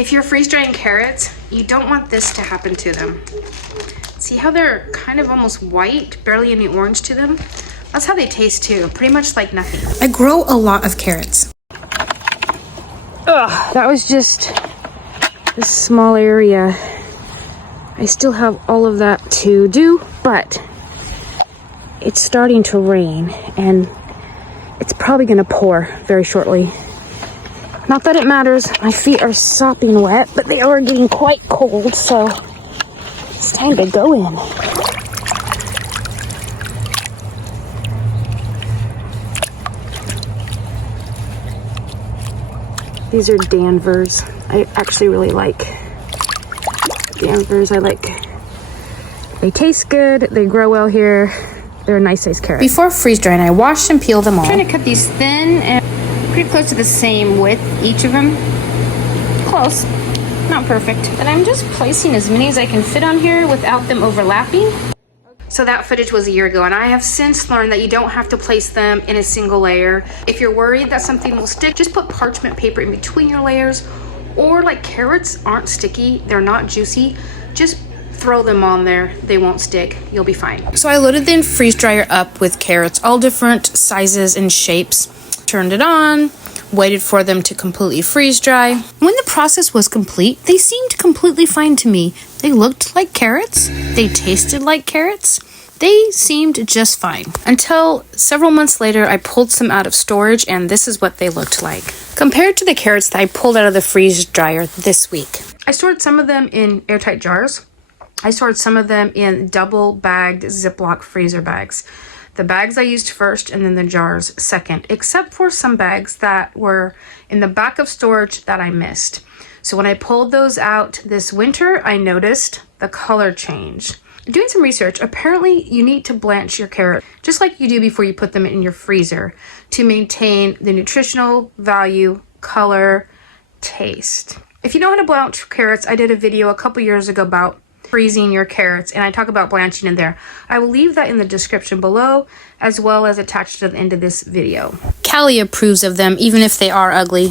If you're freeze drying carrots, you don't want this to happen to them. See how they're kind of almost white, barely any orange to them? That's how they taste too, pretty much like nothing. I grow a lot of carrots. Ugh, that was just this small area. I still have all of that to do, but it's starting to rain and it's probably gonna pour very shortly. Not that it matters, my feet are sopping wet, but they are getting quite cold, so it's time to go in. These are Danvers. I actually really like Danvers. They taste good, they grow well here. They're a nice size carrot. Before freeze drying, I wash and peel them all. I'm trying to cut these thin and pretty close to the same width, each of them. Close, not perfect. And I'm just placing as many as I can fit on here without them overlapping. So that footage was a year ago, and I have since learned that you don't have to place them in a single layer. If you're worried that something will stick, just put parchment paper in between your layers, or like carrots aren't sticky, they're not juicy, just throw them on there, they won't stick, you'll be fine. So I loaded the freeze dryer up with carrots, all different sizes and shapes, turned it on, waited for them to completely freeze dry. When the process was complete, they seemed completely fine to me. They looked like carrots, they tasted like carrots, they seemed just fine. Until several months later, I pulled some out of storage and this is what they looked like. Compared to the carrots that I pulled out of the freeze dryer this week. I stored some of them in airtight jars. I stored some of them in double bagged Ziploc freezer bags. The bags I used first and then the jars second, except for some bags that were in the back of storage that I missed. So when I pulled those out this winter, I noticed the color change. Doing some research, apparently you need to blanch your carrot just like you do before you put them in your freezer to maintain the nutritional value, color, taste. If you know how to blanch carrots, I did a video a couple years ago about freezing your carrots, and I talk about blanching in there. I will leave that in the description below, as well as attached to the end of this video. Callie approves of them even if they are ugly.